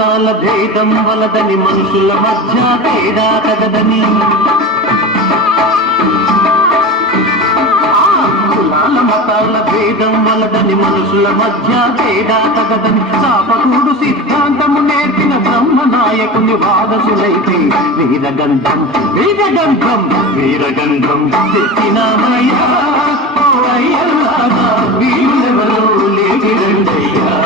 మతాల భేదం వలదని మనుషుల మధ్య తేడా కదదని మతాల భేదం వలదని మనుషుల మధ్య తేడా కదదని శాపకుడు సిద్ధాంతము నేర్పిన బ్రహ్మ నాయకుని వారసులైతే వీరగంధం వీరగంధం వీరగంధం తెచ్చినామయ్యా వీరులెవరో లేవిరండయ్యా